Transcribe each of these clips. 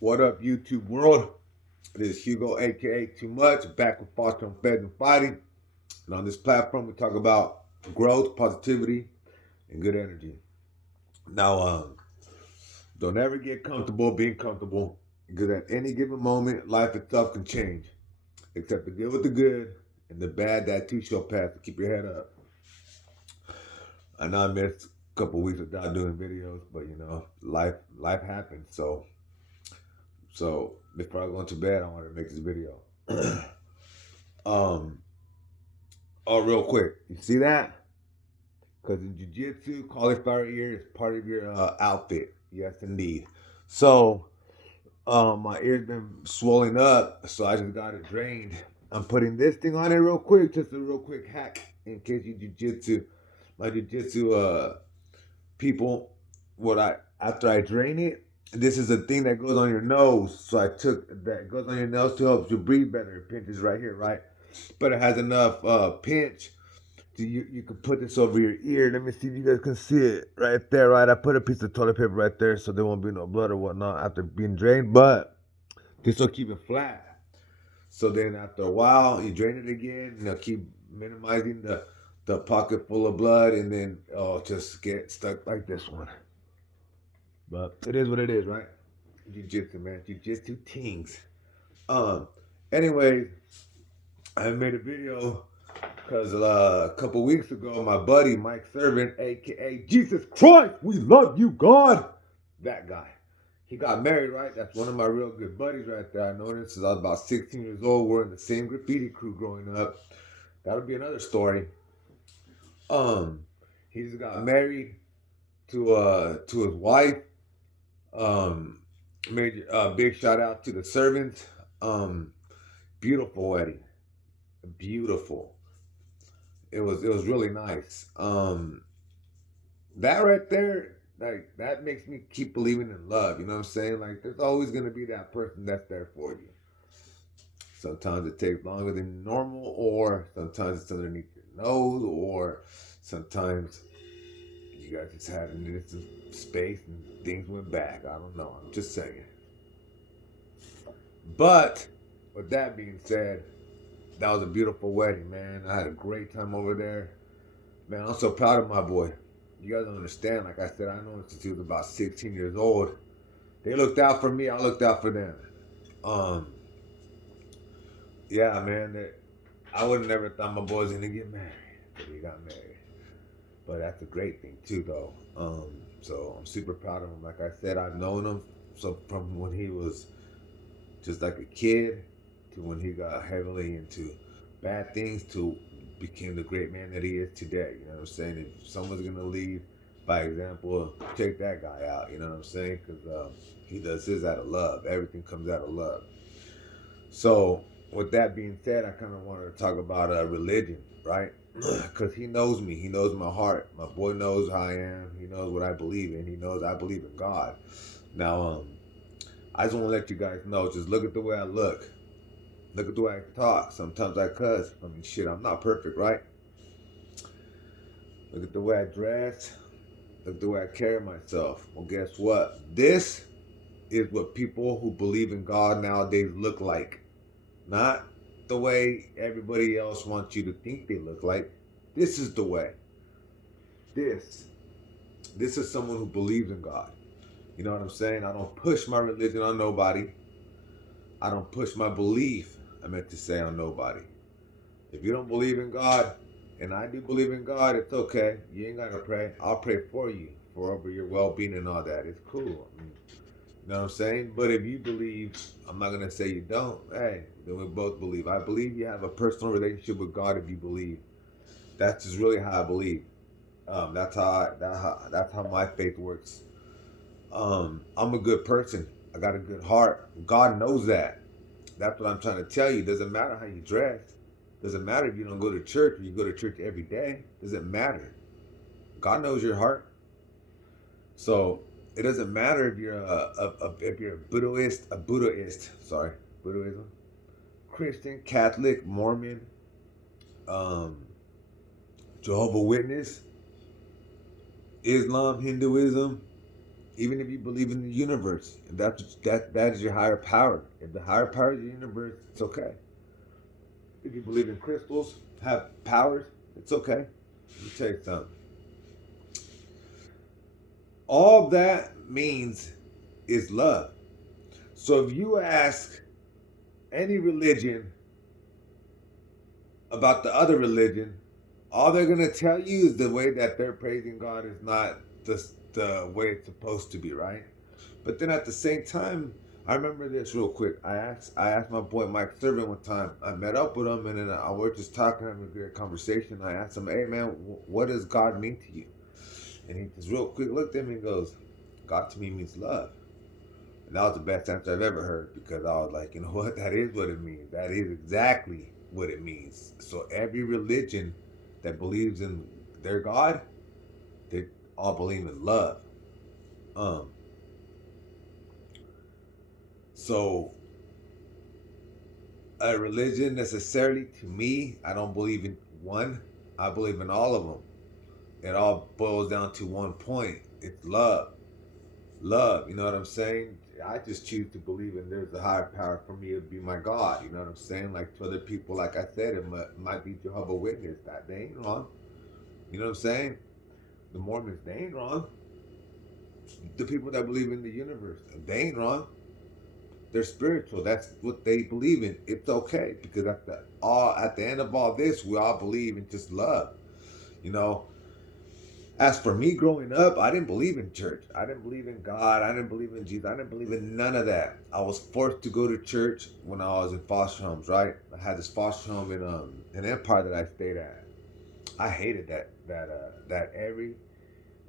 What up, YouTube world? This is Hugo, aka Too Much, back with Foster on Feds and Fighting. And on this platform, we talk about growth, positivity, and good energy. Now, don't ever get comfortable being comfortable because at any given moment, life itself can change. Except the good with the good and the bad, that too shall pass. So keep your head up. I know I missed a couple weeks without doing videos, but life happens. So before I go into bed, I want to make this video. um, oh, real quick, you see that? Because in jiu-jitsu, cauliflower ear is part of your outfit. Yes, indeed. So, my ear's been swelling up, so I just got it drained. I'm putting this thing on it real quick, just a real quick hack in case you jiu-jitsu. My jiu-jitsu people, what I after I drain it, this is a thing that goes on your nose. So I took that goes on your nose to help you breathe better. It pinches right here, right? But it has enough pinch. So you can put this over your ear. Let me see if you guys can see it right there, right? I put a piece of toilet paper right there so there won't be no blood or whatnot after being drained, but this will keep it flat. So then after a while, you drain it again, keep minimizing the pocket full of blood, and then just get stuck like this one. But it is what it is, right? Jiu-jitsu, man. Jiu-jitsu things. Um, anyway, I made a video because a couple weeks ago, my buddy Mike Servant, aka Jesus Christ, we love you, God. That guy. He got married, right? That's one of my real good buddies right there. I know him since I was about 16 years old. We're in the same graffiti crew growing up. That'll be another story. Um, he just got married to his wife. Um, Made a big shout out to the servants. Um, Beautiful wedding, beautiful. It was really nice. That right there, like that makes me keep believing in love. You know what I'm saying? Like there's always gonna be that person that's there for you. Sometimes it takes longer than normal, or sometimes it's underneath your nose, or sometimes you guys just had an instant space and things went back. I don't know. I'm just saying. But with that being said, that was a beautiful wedding, man. I had a great time over there. Man, I'm so proud of my boy. You guys don't understand. Like I said, I know him since he was about 16 years old. They looked out for me. I looked out for them. Um, yeah, man. I would have never thought my boy was gonna get married, but he got married. But that's a great thing too, though. So I'm super proud of him. Like I said, I've known him so from when he was just like a kid to when he got heavily into bad things to became the great man that he is today. You know what I'm saying? If someone's gonna lead by example, take that guy out. You know what I'm saying? Because he does his out of love. Everything comes out of love. So with that being said, I kind of wanted to talk about religion, right? Because he knows me. He knows my heart. My boy knows how I am. He knows what I believe in. He knows I believe in God. Now, I just want to let you guys know. Just look at the way I look. Look at the way I talk. Sometimes I cuss. I mean, shit, I'm not perfect, right? Look at the way I dress. Look at the way I carry myself. Well, guess what? This is what people who believe in God nowadays look like. Not the way everybody else wants you to think they look like. This is the way. This. This is someone who believes in God. You know what I'm saying? I don't push my religion on nobody. I don't push my belief, I meant to say, on nobody. If you don't believe in God, and I do believe in God, it's okay. You ain't gotta pray. I'll pray for you, for over your well-being and all that. It's cool. I mean, you know what I'm saying? But if you believe, I'm not gonna say you don't. Hey, then we both believe. I believe you have a personal relationship with God if you believe. That's just really how I believe. That's how my faith works. I'm a good person. I got a good heart. God knows that. That's what I'm trying to tell you. Doesn't matter how you dress. Doesn't matter if you don't go to church or you go to church every day. Doesn't matter. God knows your heart. So it doesn't matter if you're if you're sorry, Buddhism, Christian, Catholic, Mormon, um, Jehovah Witness, Islam, Hinduism. Even if you believe in the universe, that is your higher power. If the higher power is the universe, it's okay. If you believe in crystals have powers, it's okay. Let me tell you something. All that means is love. So if you ask any religion about the other religion, all they're gonna tell you is the way that they're praising God is not the way it's supposed to be, right? But then at the same time, I remember this real quick. I asked my boy Mike Servant one time. I met up with him and then I was just talking, having a good conversation. I asked him, "Hey man, what does God mean to you?" And he just real quick looked at me and goes, "God to me means love." And that was the best answer I've ever heard because I was like, you know what? That is what it means. That is exactly what it means. So every religion that believes in their God, they all believe in love. Um, so a religion necessarily to me, I don't believe in one. I believe in all of them. It all boils down to one point. It's love. Love, you know what I'm saying? I just choose to believe in there's a higher power for me to be my God. You know what I'm saying? Like to other people, like I said, it might be Jehovah Witness. That they ain't wrong. You know what I'm saying? The Mormons, they ain't wrong. The people that believe in the universe, they ain't wrong. They're spiritual. That's what they believe in. It's okay because at the end of all this, we all believe in just love. You know, as for me growing up, I didn't believe in church. I didn't believe in God. I didn't believe in Jesus. I didn't believe in none of that. I was forced to go to church when I was in foster homes, right? I had this foster home in an Empire that I stayed at. I hated that every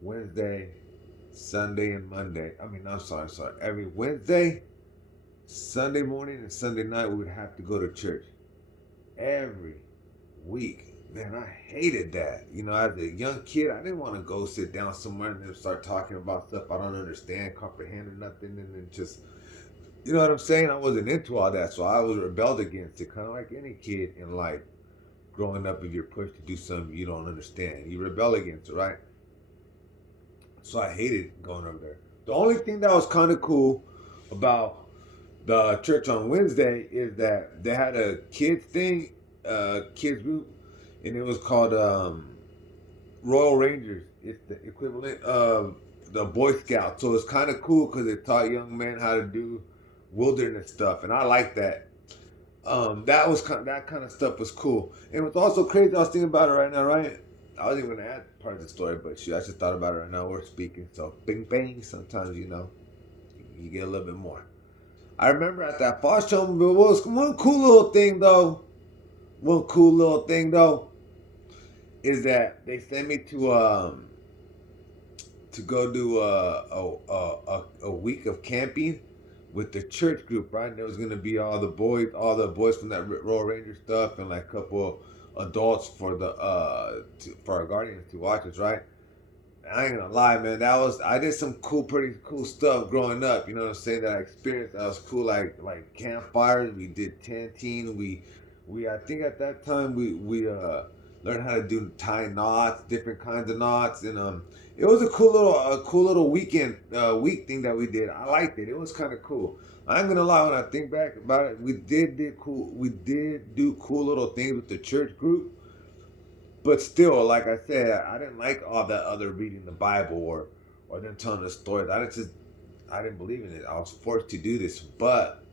Wednesday, Sunday and Monday. I mean, I'm sorry. Every Wednesday, Sunday morning and Sunday night we would have to go to church every week. Man, I hated that. You know, as a young kid, I didn't want to go sit down somewhere and then start talking about stuff I don't understand, comprehend, or nothing, and then just, you know what I'm saying? I wasn't into all that, so I was rebelled against it, kind of like any kid in life. Growing up, if you're pushed to do something you don't understand, you rebel against it, right? So I hated going over there. The only thing that was kind of cool about the church on Wednesday is that they had a kids thing, kids group, and it was called Royal Rangers. It's the equivalent of the Boy Scouts. So it's kind of cool because it taught young men how to do wilderness stuff, and I like that. That kind of stuff was cool, and it was also crazy. I was thinking about it right now, right? I wasn't even gonna add part of the story, but shoot, I just thought about it right now. We're speaking, so bing bang. Sometimes you get a little bit more. I remember at that foster home, there was one cool little thing though. One cool little thing though is that they sent me to go do a week of camping with the church group, right? And there was gonna be all the boys from that Royal Ranger stuff, and like a couple adults for for our guardians to watch us, right? I ain't gonna lie, man. I did some pretty cool stuff growing up. You know what I'm saying? That I experienced that was cool. Like campfires. We did tenting. We I think at that time we learned how to do tie knots, different kinds of knots, and it was a cool little week thing that we did. I liked it. It was kind of cool. I ain't gonna lie. When I think back about it, we did do cool little things with the church group, but still, like I said, I didn't like all that other reading the Bible or them telling the stories. I didn't believe in it. I was forced to do this, but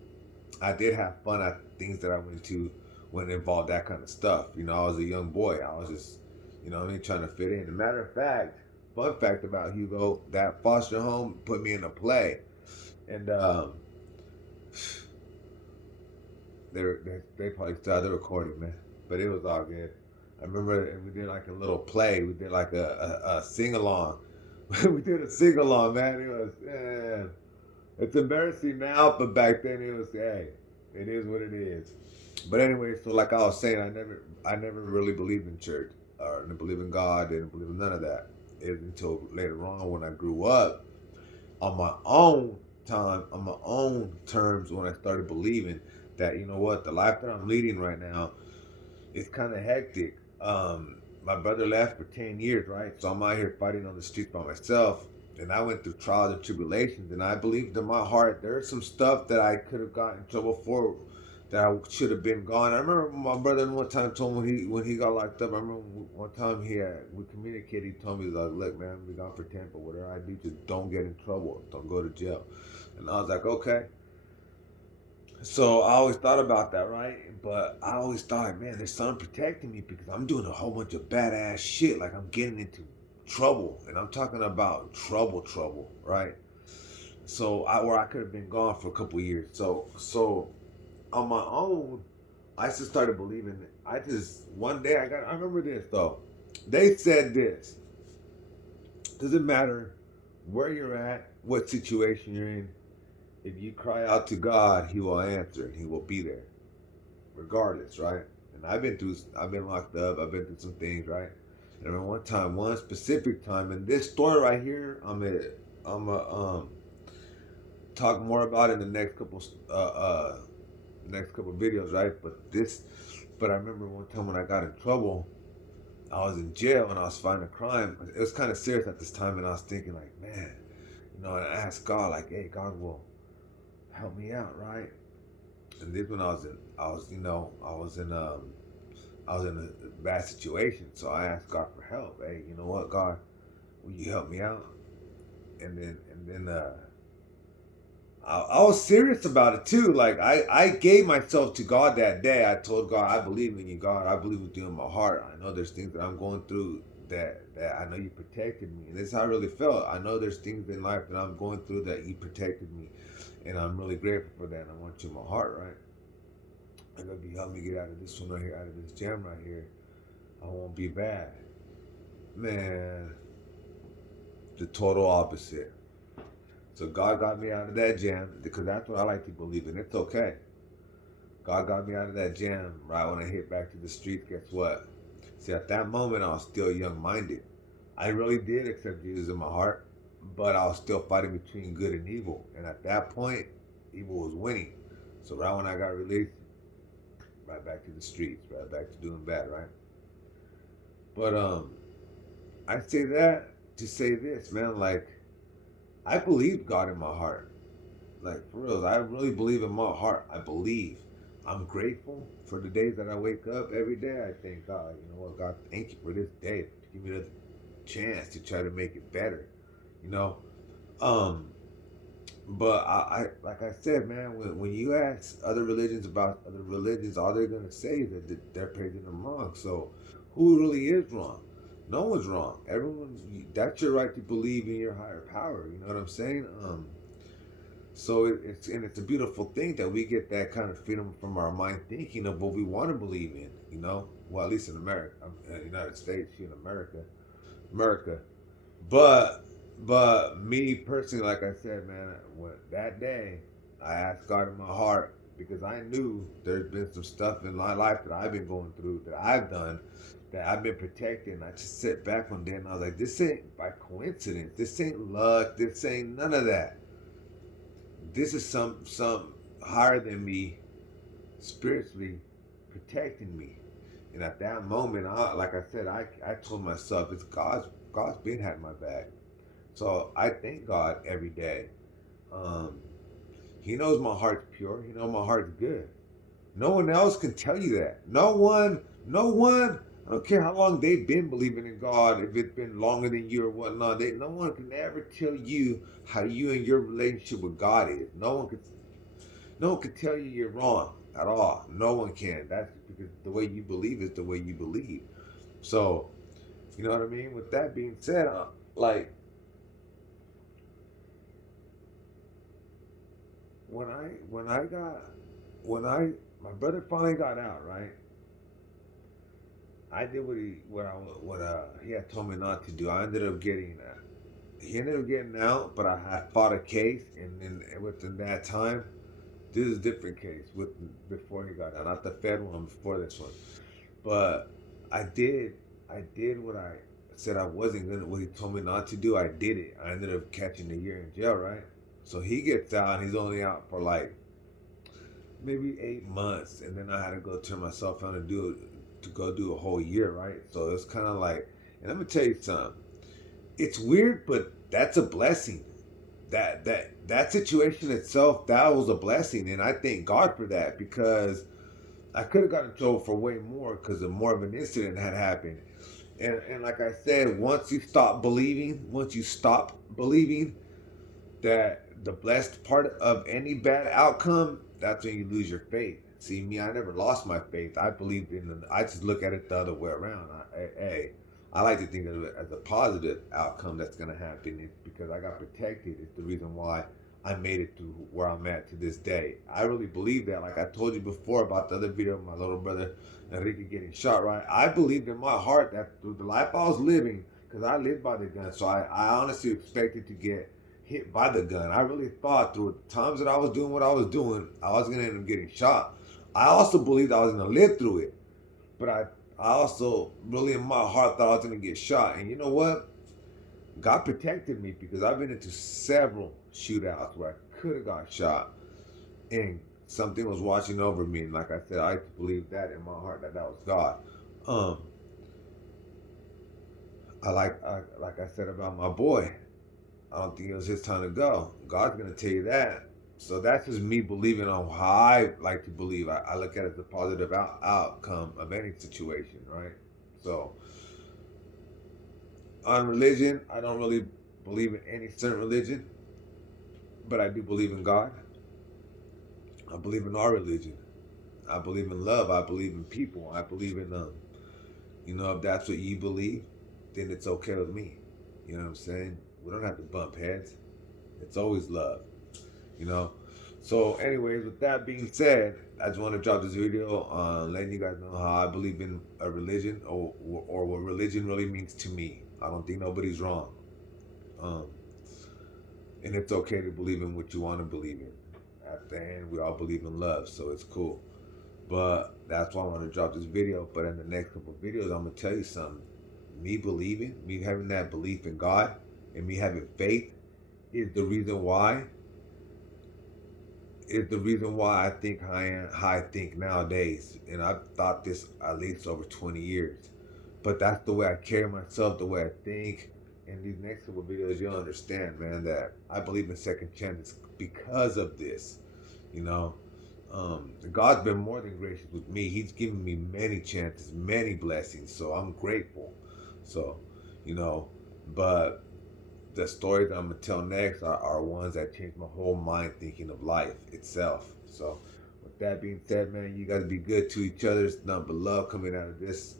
I did have fun at things that I went to when it involved that kind of stuff. You know, I was a young boy. I was just, you know what I mean, trying to fit in. As a matter of fact, fun fact about Hugo, that foster home put me in a play, and they probably started the recording, man. But it was all good. I remember we did like a little play. We did like a sing along. We did a sing along, man. It was, man, it's embarrassing now, but back then it was, hey, it is what it is. But anyway, so like I was saying, I never really believed in church or didn't believe in God. Didn't believe in none of that. It was until later on when I grew up on my own on my own terms, when I started believing that you know what, the life that I'm leading right now is kind of hectic. My brother left for 10 years, right? So I'm out here fighting on the streets by myself. and I went through trials and tribulations, and I believed in my heart there's some stuff that I could have gotten in trouble for that I should have been gone. I remember my brother one time told me when he got locked up. I remember one time we communicated. He told me, like, look, man, be gone for 10, but whatever I do, just don't get in trouble, don't go to jail. And I was like, okay. So I always thought about that, right? But I always thought, man, there's something protecting me because I'm doing a whole bunch of badass shit. Like I'm getting into trouble, and I'm talking about trouble, right? So where I could have been gone for a couple years. So on my own, I just started believing it. I just one day I remember this though. They said this. Doesn't matter where you're at, what situation you're in. If you cry out to God, He will answer and He will be there, regardless, right? And I've been locked up. I've been through some things, right? And I remember one specific time, and this story right here, I'm a talk more about in the next couple videos, right? But I remember one time when I got in trouble, I was in jail and I was fighting a crime. It was kind of serious at this time, and I was thinking like, man, and I asked God like, hey, God will help me out, right? And this when I was in a bad situation, so I asked God for help. Hey, you know what, God, will you help me out? And then I was serious about it too. Like I gave myself to God that day. I told God, I believe in you, God. I believe with you in my heart. I know there's things that I'm going through that I know you protected me. And this is how I really felt. I know there's things in life that I'm going through that you protected me. And I'm really grateful for that. And I want you in my heart, right? I know if you help me get out of this one right here, out of this jam right here, I won't be bad. Man, the total opposite. So God got me out of that jam because that's what I like to believe in. It's okay. God got me out of that jam right when I hit back to the streets. Guess what? See, at that moment, I was still young minded. I really did accept Jesus in my heart, but I was still fighting between good and evil. And at that point, evil was winning. So, right when I got released, right back to the streets, right back to doing bad, right? But, I say that to say this, man. Like, I believed God in my heart. Like for real, I really believe in my heart. I believe. I'm grateful for the days that I wake up every day. I thank God. You know what, God, thank you for this day. To give me another chance to try to make it better. You know, um, but I like I said, man, when you ask other religions about other religions, all they're gonna say is that they're praising them wrong. So, who really is wrong? No one's wrong. Everyone, that's your right to believe in your higher power. You know what I'm saying? So it's a beautiful thing that we get that kind of freedom from our mind thinking of what we want to believe in. You know, well at least in America, United States, in America. But me personally, like I said, man, that day I asked God in my heart because I knew there's been some stuff in my life that I've been going through that I've done that I've been protecting. I just sat back one day and I was like, this ain't by coincidence. This ain't luck. This ain't none of that. This is some higher than me spiritually protecting me. And at that moment, like I said, I told myself it's God's been had my back. So I thank God every day. Um, he knows my heart's pure. He knows my heart's good. No one else can tell you that. No one. I don't care how long they've been believing in God, if it's been longer than you or whatnot. No one can ever tell you how you and your relationship with God is. No one can tell you you're wrong at all. No one can. That's because the way you believe is the way you believe. So, you know what I mean? With that being said, like when I got when I my brother finally got out, right? I did what he had told me not to do. I ended up getting he ended up getting out, but I had fought a case, and then within that time, this is a different case with before he got out, not the Fed one before this one. But I did I did what I said I wasn't gonna. What he told me not to do, I did it. I ended up catching a year in jail, right? So he gets out. He's only out for like maybe 8 months, and then I had to go turn myself on to go do a whole year, right? So it's kind of like, and let me tell you something. it's weird, but that's a blessing. That situation itself, that was a blessing, and I thank God for that, because I could have gotten in trouble for way more because of more of an incident had happened. And like I said, once you stop believing that the blessed part of any bad outcome, that's when you lose your faith. See, me, I never lost my faith. I believed in it. I just look at it the other way around. I like to think of it as a positive outcome that's going to happen. It's because I got protected. It's the reason why I made it to where I'm at to this day. I really believe that. Like I told you before about the other video of my little brother Enrique getting shot, right? I believed in my heart that through the life I was living, because I lived by the gun, so I honestly expected to get hit by the gun. I really thought through the times that I was doing what I was doing, I was going to end up getting shot. I also believed I was going to live through it, but I also really in my heart thought I was going to get shot. And you know what? God protected me, because I've been into several shootouts where I could have got shot, and something was watching over me. And like I said, I believe that in my heart that was God. Um, like I said about my boy. I don't think it was his time to go. God's gonna tell you that. So that's just me believing on how I like to believe. I look at it as a positive outcome of any situation, right? So on religion, I don't really believe in any certain religion, but I do believe in God. I believe in our religion. I believe in love. I believe in people. I believe in if that's what you believe, then it's okay with me. You know what I'm saying? We don't have to bump heads. It's always love. you know. So, anyways, with that being said, I just want to drop this video on letting you guys know how I believe in a religion, or what religion really means to me. I don't think nobody's wrong, um, and it's okay to believe in what you want to believe in. At the end, we all believe in love, so it's cool. But that's why I want to drop this video. But in the next couple of videos, I'm gonna tell you something. Me having that belief in God, and me having faith is the reason why I think how I think nowadays. And I've thought this at least over 20 years. But that's the way I carry myself, the way I think. In these next couple of videos, you'll understand, man, that I believe in second chances because of this. You know, God's been more than gracious with me. He's given me many chances, many blessings. So I'm grateful. So, you know, but the stories I'm gonna tell next are ones that change my whole mind thinking of life itself. So, with that being said, man, you guys be good to each other. It's nothing but love coming out of this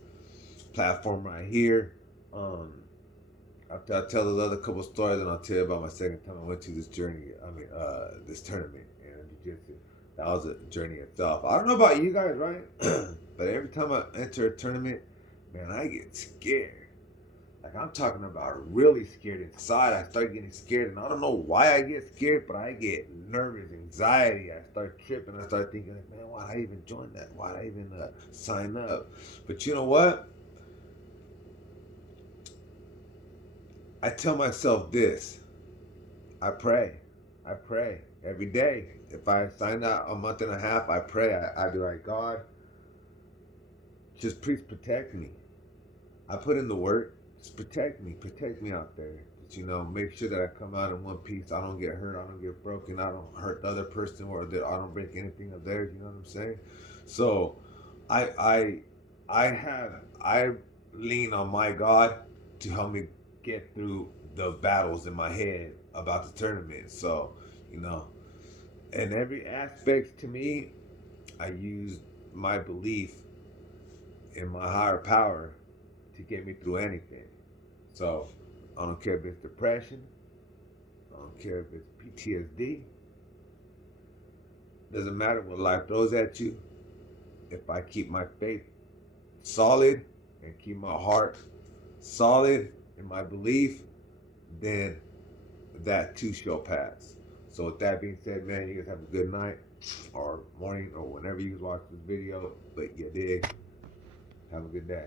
platform right here. Um, After I tell those other couple stories, and I'll tell you about my second time I went to this journey. This tournament and jiu-jitsu. That was a journey itself. I don't know about you guys, right? But every time I enter a tournament, man, I get scared. Like, I'm talking about really scared inside. I start getting scared, and I don't know why I get scared, but I get nervous, anxiety. I start tripping. I start thinking, like, man, why'd I even join that? Why'd I even sign up? But you know what? I tell myself this. I pray. I pray every day. If I sign out a month and a half, I pray. I be like, God, just please protect me. I put in the work. Just protect me out there. But, make sure that I come out in one piece. I don't get hurt. I don't get broken. I don't hurt the other person, or that I don't break anything of theirs. You know what I'm saying? So, I I lean on my God to help me get through the battles in my head about the tournament. So, you know, in every aspect to me, I use my belief in my higher power to get me through anything. So I don't care if it's depression, I don't care if it's PTSD. Doesn't matter what life throws at you. If I keep my faith solid and keep my heart solid in my belief, then that too shall pass. So with that being said, man, you guys have a good night or morning or whenever you guys watch this video. But you dig. Have a good day.